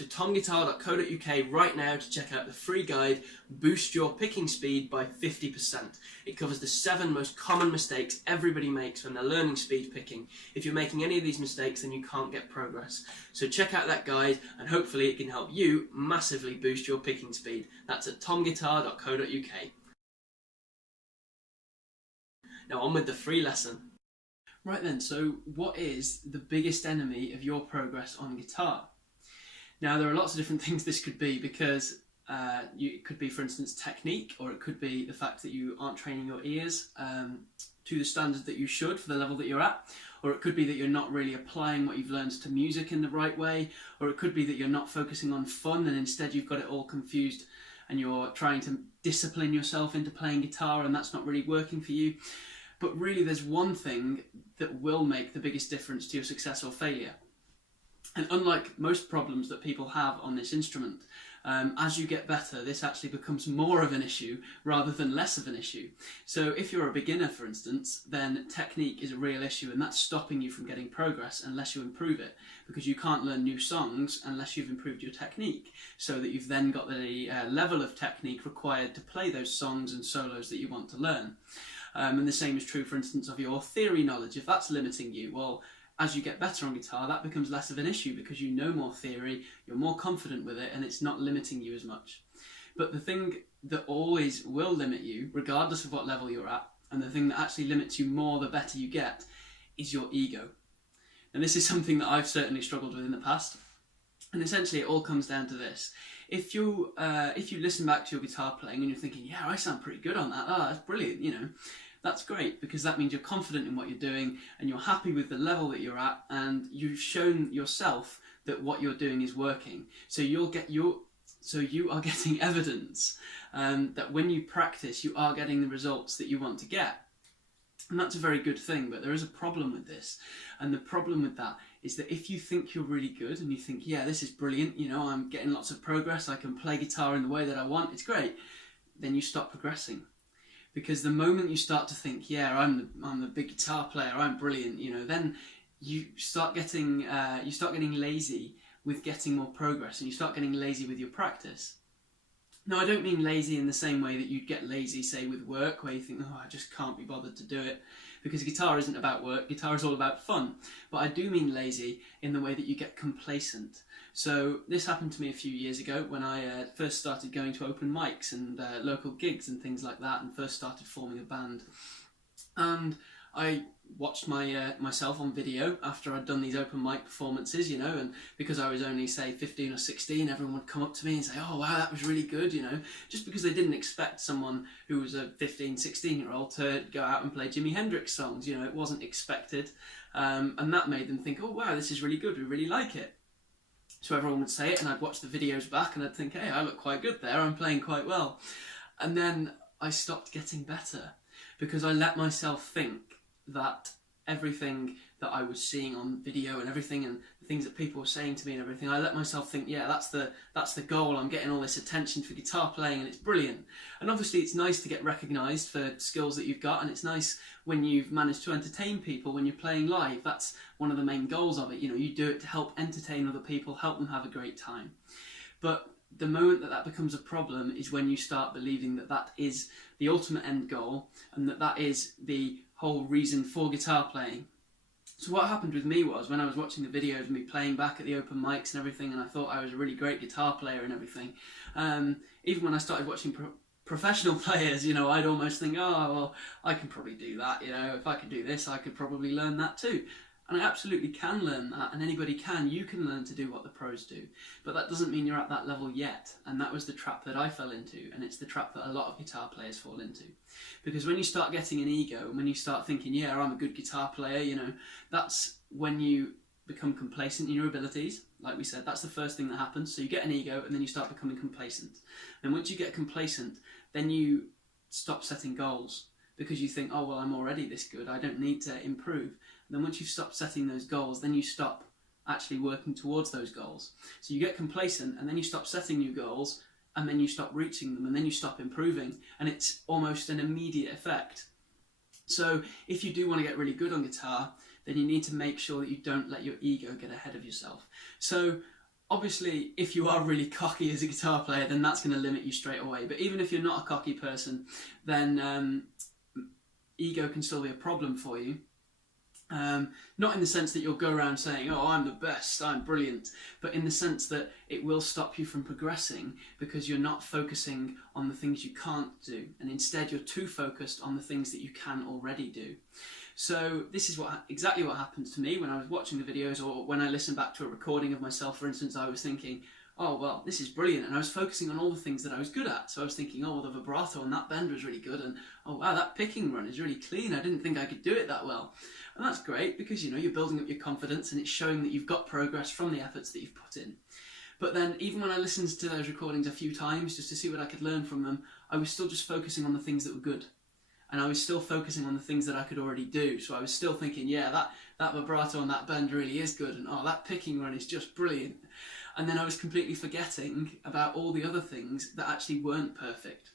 to tomguitar.co.uk right now to check out the free guide, Boost Your Picking Speed by 50%. It covers the 7 most common mistakes everybody makes when they're learning speed picking. If you're making any of these mistakes, then you can't get progress. So check out that guide and hopefully it can help you massively boost your picking speed. That's at tomguitar.co.uk. Now on with the free lesson. Right then, so what is the biggest enemy of your progress on guitar? Now there are lots of different things this could be, because it could be, for instance, technique, or it could be the fact that you aren't training your ears to the standard that you should for the level that you're at, or it could be that you're not really applying what you've learned to music in the right way, or it could be that you're not focusing on fun and instead you've got it all confused and you're trying to discipline yourself into playing guitar and that's not really working for you. But really there's one thing that will make the biggest difference to your success or failure. And unlike most problems that people have on this instrument, as you get better, this actually becomes more of an issue rather than less of an issue. So if you're a beginner, for instance, then technique is a real issue, and that's stopping you from getting progress unless you improve it, because you can't learn new songs unless you've improved your technique, so that you've then got the level of technique required to play those songs and solos that you want to learn. And the same is true, for instance, of your theory knowledge. If that's limiting you, well, as you get better on guitar, that becomes less of an issue because you know more theory, you're more confident with it, and it's not limiting you as much. But the thing that always will limit you, regardless of what level you're at, and the thing that actually limits you more the better you get, is your ego. And this is something that I've certainly struggled with in the past. And essentially it all comes down to this. If you listen back to your guitar playing and you're thinking, yeah, I sound pretty good on that, that's brilliant, you know, that's great, because that means you're confident in what you're doing and you're happy with the level that you're at, and you've shown yourself that what you're doing is working. So you are getting evidence that when you practice, you are getting the results that you want to get. And that's a very good thing, but there is a problem with this. And the problem with that is that if you think you're really good and you think, yeah, this is brilliant, you know, I'm getting lots of progress, I can play guitar in the way that I want, it's great, then you stop progressing. Because the moment you start to think, yeah, I'm the big guitar player, I'm brilliant, you know, then you start getting lazy with getting more progress, and you start getting lazy with your practice. Now, I don't mean lazy in the same way that you'd get lazy, say, with work, where you think, oh, I just can't be bothered to do it, because guitar isn't about work, guitar is all about fun. But I do mean lazy in the way that you get complacent. So this happened to me a few years ago when I first started going to open mics and local gigs and things like that, and first started forming a band. And I watched myself on video after I'd done these open mic performances, you know, and because I was only, say, 15 or 16, everyone would come up to me and say, oh wow, that was really good, you know, just because they didn't expect someone who was a 15, 16-year-old to go out and play Jimi Hendrix songs, you know, it wasn't expected, and that made them think, oh wow, this is really good, we really like it. So everyone would say it, and I'd watch the videos back and I'd think, hey, I look quite good there, I'm playing quite well. And then I stopped getting better because I let myself think that everything that I was seeing on video and everything, and the things that people were saying to me and everything, I let myself think, yeah, that's the goal, I'm getting all this attention for guitar playing and it's brilliant. And obviously it's nice to get recognised for skills that you've got, and it's nice when you've managed to entertain people when you're playing live. That's one of the main goals of it, you know, you do it to help entertain other people, help them have a great time. But the moment that becomes a problem is when you start believing that that is the ultimate end goal, and that is the whole reason for guitar playing. So what happened with me was, when I was watching the videos of me playing back at the open mics and everything, and I thought I was a really great guitar player and everything, even when I started watching professional players, you know, I'd almost think, oh, well, I can probably do that, you know, if I could do this, I could probably learn that too. And I absolutely can learn that, and anybody can. You can learn to do what the pros do. But that doesn't mean you're at that level yet. And that was the trap that I fell into, and it's the trap that a lot of guitar players fall into. Because when you start getting an ego, and when you start thinking, yeah, I'm a good guitar player, you know, that's when you become complacent in your abilities. Like we said, that's the first thing that happens. So you get an ego, and then you start becoming complacent. And once you get complacent, then you stop setting goals, because you think, oh, well, I'm already this good, I don't need to improve. And then once you've stopped setting those goals, then you stop actually working towards those goals. So you get complacent, and then you stop setting new goals, and then you stop reaching them, and then you stop improving, and it's almost an immediate effect. So if you do want to get really good on guitar, then you need to make sure that you don't let your ego get ahead of yourself. So obviously, if you are really cocky as a guitar player, then that's going to limit you straight away. But even if you're not a cocky person, then ego can still be a problem for you. Not in the sense that you'll go around saying, oh, I'm the best, I'm brilliant, but in the sense that it will stop you from progressing because you're not focusing on the things you can't do, and instead you're too focused on the things that you can already do. So this is exactly what happened to me when I was watching the videos, or when I listened back to a recording of myself, for instance. I was thinking, oh, well, this is brilliant, and I was focusing on all the things that I was good at. So I was thinking, oh, well, the vibrato on that bend was really good, and oh, wow, that picking run is really clean. I didn't think I could do it that well. And that's great, because, you know, you're building up your confidence, and it's showing that you've got progress from the efforts that you've put in. But then, even when I listened to those recordings a few times, just to see what I could learn from them, I was still just focusing on the things that were good. And I was still focusing on the things that I could already do. So I was still thinking, yeah, that vibrato on that bend really is good, and oh, that picking run is just brilliant. And then I was completely forgetting about all the other things that actually weren't perfect.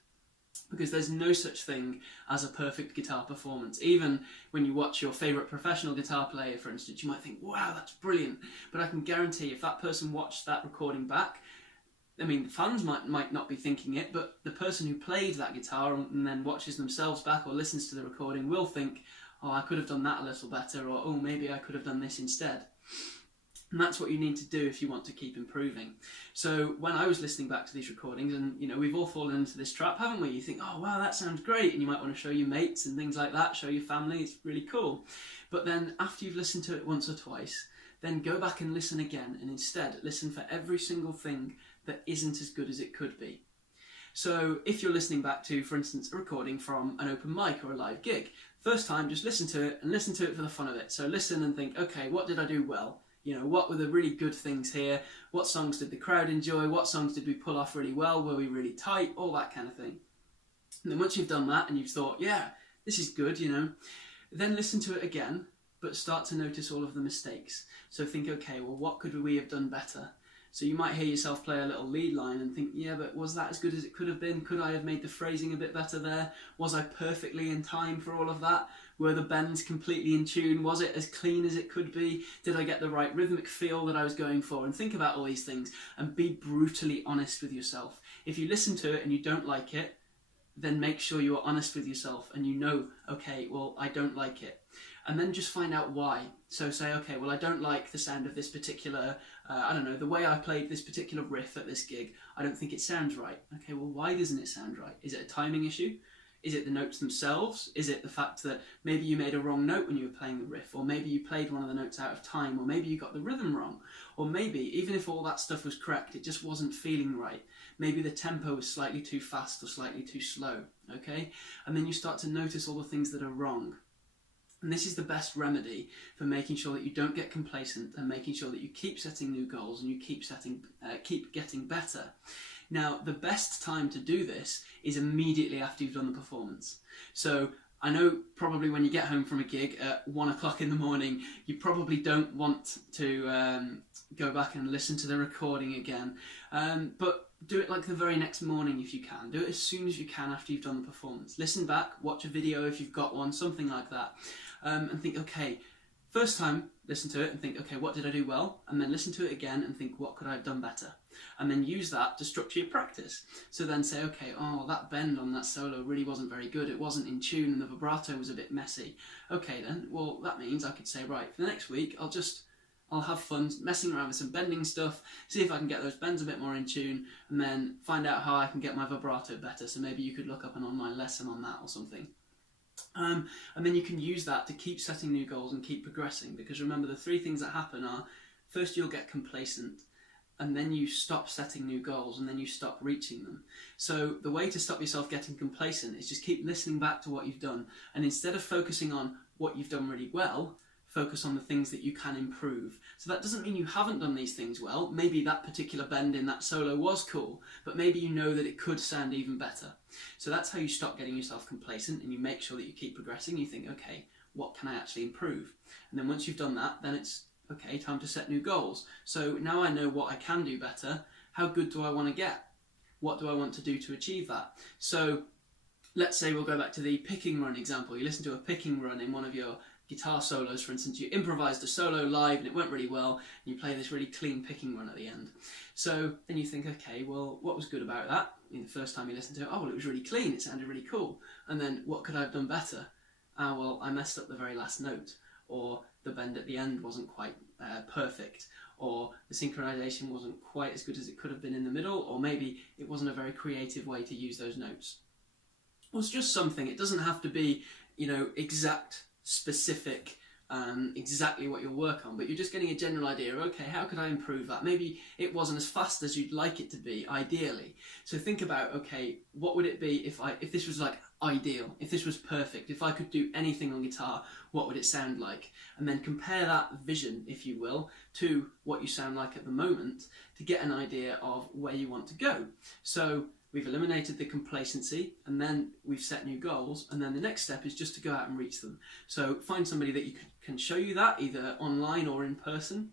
Because there's no such thing as a perfect guitar performance. Even when you watch your favourite professional guitar player, for instance, you might think, wow, that's brilliant. But I can guarantee if that person watched that recording back, I mean, the fans might not be thinking it, but the person who played that guitar and then watches themselves back or listens to the recording will think, oh, I could have done that a little better, or oh, maybe I could have done this instead. And that's what you need to do if you want to keep improving. So when I was listening back to these recordings, and you know, we've all fallen into this trap, haven't we? You think, oh wow, that sounds great, and you might want to show your mates and things like that, show your family, it's really cool. But then after you've listened to it once or twice, then go back and listen again, and instead listen for every single thing that isn't as good as it could be. So if you're listening back to, for instance, a recording from an open mic or a live gig, first time just listen to it, and listen to it for the fun of it. So listen and think, okay, what did I do well? You know, what were the really good things here? What songs did the crowd enjoy? What songs did we pull off really well? Were we really tight? All that kind of thing. And then once you've done that and you've thought, yeah, this is good, you know, then listen to it again, but start to notice all of the mistakes. So think, okay, well, what could we have done better? So you might hear yourself play a little lead line and think, yeah, but was that as good as it could have been? Could I have made the phrasing a bit better there? Was I perfectly in time for all of that? Were the bends completely in tune? Was it as clean as it could be? Did I get the right rhythmic feel that I was going for? And think about all these things and be brutally honest with yourself. If you listen to it and you don't like it, then make sure you are honest with yourself and you know, okay, well, I don't like it. And then just find out why. So say, okay, well, I don't like the sound of this particular, I don't know, the way I played this particular riff at this gig. I don't think it sounds right. Okay, well, why doesn't it sound right? Is it a timing issue? Is it the notes themselves? Is it the fact that maybe you made a wrong note when you were playing the riff? Or maybe you played one of the notes out of time? Or maybe you got the rhythm wrong? Or maybe, even if all that stuff was correct, it just wasn't feeling right. Maybe the tempo was slightly too fast or slightly too slow, okay? And then you start to notice all the things that are wrong. And this is the best remedy for making sure that you don't get complacent and making sure that you keep setting new goals and you keep getting better. Now, the best time to do this is immediately after you've done the performance. So I know probably when you get home from a gig at 1 o'clock in the morning, you probably don't want to go back and listen to the recording again. But do it like the very next morning if you can. Do it as soon as you can after you've done the performance. Listen back, watch a video if you've got one, something like that. And think, okay, first time, listen to it and think, okay, what did I do well? And then listen to it again and think, what could I have done better? And then use that to structure your practice. So then say, okay, oh, that bend on that solo really wasn't very good. It wasn't in tune and the vibrato was a bit messy. Okay then, well, that means I could say, right, for the next week, I'll have fun messing around with some bending stuff, see if I can get those bends a bit more in tune, and then find out how I can get my vibrato better. So maybe you could look up an online lesson on that or something. And then you can use that to keep setting new goals and keep progressing, because remember, the three things that happen are, first you'll get complacent, and then you stop setting new goals, and then you stop reaching them. So the way to stop yourself getting complacent is just keep listening back to what you've done, and instead of focusing on what you've done really well, focus on the things that you can improve. So that doesn't mean you haven't done these things well. Maybe that particular bend in that solo was cool, but maybe you know that it could sound even better. So that's how you stop getting yourself complacent and you make sure that you keep progressing. You think, okay, what can I actually improve? And then once you've done that, then it's, okay, time to set new goals. So now I know what I can do better. How good do I want to get? What do I want to do to achieve that? So let's say we'll go back to the picking run example. You listen to a picking run in one of your guitar solos, for instance. You improvised a solo live and it went really well, and you play this really clean picking run at the end. So then you think, okay, well, what was good about that? The first time you listen to it, oh, well, it was really clean, it sounded really cool. And then what could I have done better? Well, I messed up the very last note, or the bend at the end wasn't quite perfect, or the synchronization wasn't quite as good as it could have been in the middle, or maybe it wasn't a very creative way to use those notes. Well, it's just something. It doesn't have to be, exact, specific, exactly what you'll work on, but you're just getting a general idea of, okay, how could I improve that? Maybe it wasn't as fast as you'd like it to be, ideally. So think about, okay, what would it be if this was like ideal, if this was perfect, if I could do anything on guitar, what would it sound like? And then compare that vision, if you will, to what you sound like at the moment to get an idea of where you want to go. So we've eliminated the complacency, and then we've set new goals, and then the next step is just to go out and reach them. So find somebody that can show you that, either online or in person,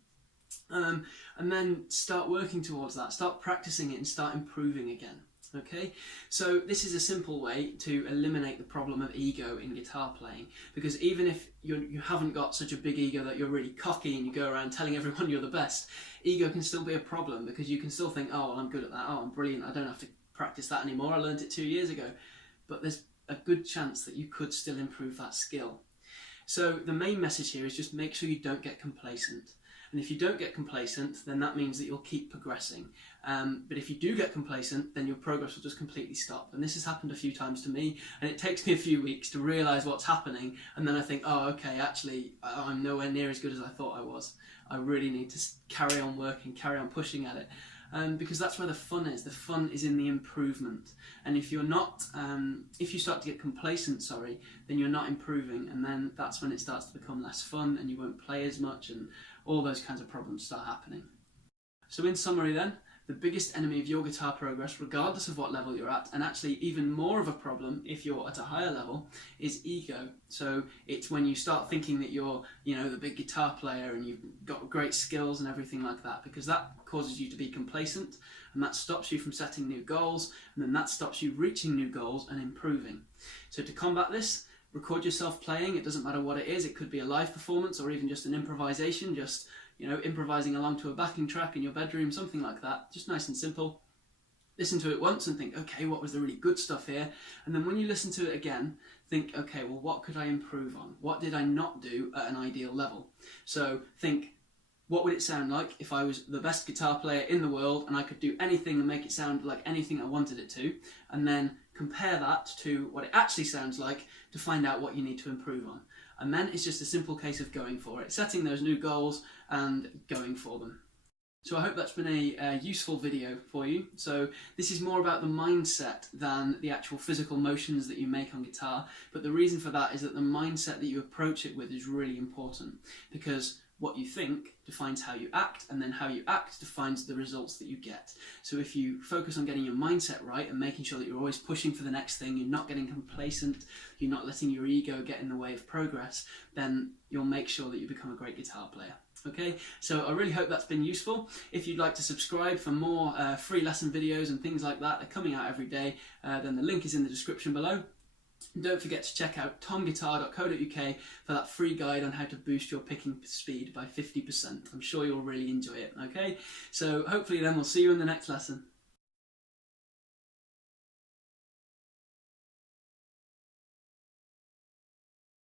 and then start working towards that, start practicing it and start improving again. Okay, so this is a simple way to eliminate the problem of ego in guitar playing, because even if you haven't got such a big ego that you're really cocky and you go around telling everyone you're the best, ego can still be a problem, because you can still think, oh, well, I'm good at that, oh, I'm brilliant, I don't have to practice that anymore, I learned it 2 years ago. But there's a good chance that you could still improve that skill. So the main message here is just make sure you don't get complacent. And if you don't get complacent, then that means that you'll keep progressing. But if you do get complacent, then your progress will just completely stop. And this has happened a few times to me, and it takes me a few weeks to realise what's happening, and then I think, oh, okay, actually, I'm nowhere near as good as I thought I was. I really need to carry on working, carry on pushing at it. Because that's where the fun is. The fun is in the improvement. And if you're not, if you start to get complacent, then you're not improving, and then that's when it starts to become less fun, and you won't play as much, and all those kinds of problems start happening. So in summary then, the biggest enemy of your guitar progress, regardless of what level you're at, and actually even more of a problem if you're at a higher level, is ego. So it's when you start thinking that you're, the big guitar player and you've got great skills and everything like that, because that causes you to be complacent, and that stops you from setting new goals, and then that stops you reaching new goals and improving. So to combat this, record yourself playing. It doesn't matter what it is. It could be a live performance or even just an improvisation, just improvising along to a backing track in your bedroom, something like that. Just nice and simple. Listen to it once and think, okay, what was the really good stuff here? And then when you listen to it again, think, okay, well, what could I improve on? What did I not do at an ideal level? So think, what would it sound like if I was the best guitar player in the world and I could do anything and make it sound like anything I wanted it to? And then compare that to what it actually sounds like to find out what you need to improve on. And then it's just a simple case of going for it, setting those new goals and going for them. So I hope that's been a useful video for you. So this is more about the mindset than the actual physical motions that you make on guitar. But the reason for that is that the mindset that you approach it with is really important, because what you think defines how you act, and then how you act defines the results that you get. So if you focus on getting your mindset right and making sure that you're always pushing for the next thing, you're not getting complacent, you're not letting your ego get in the way of progress, then you'll make sure that you become a great guitar player. Okay, so I really hope that's been useful. If you'd like to subscribe for more free lesson videos and things like that, they're coming out every day, then the link is in the description below. And don't forget to check out tomguitar.co.uk for that free guide on how to boost your picking speed by 50%. I'm sure you'll really enjoy it, okay? So hopefully then we'll see you in the next lesson.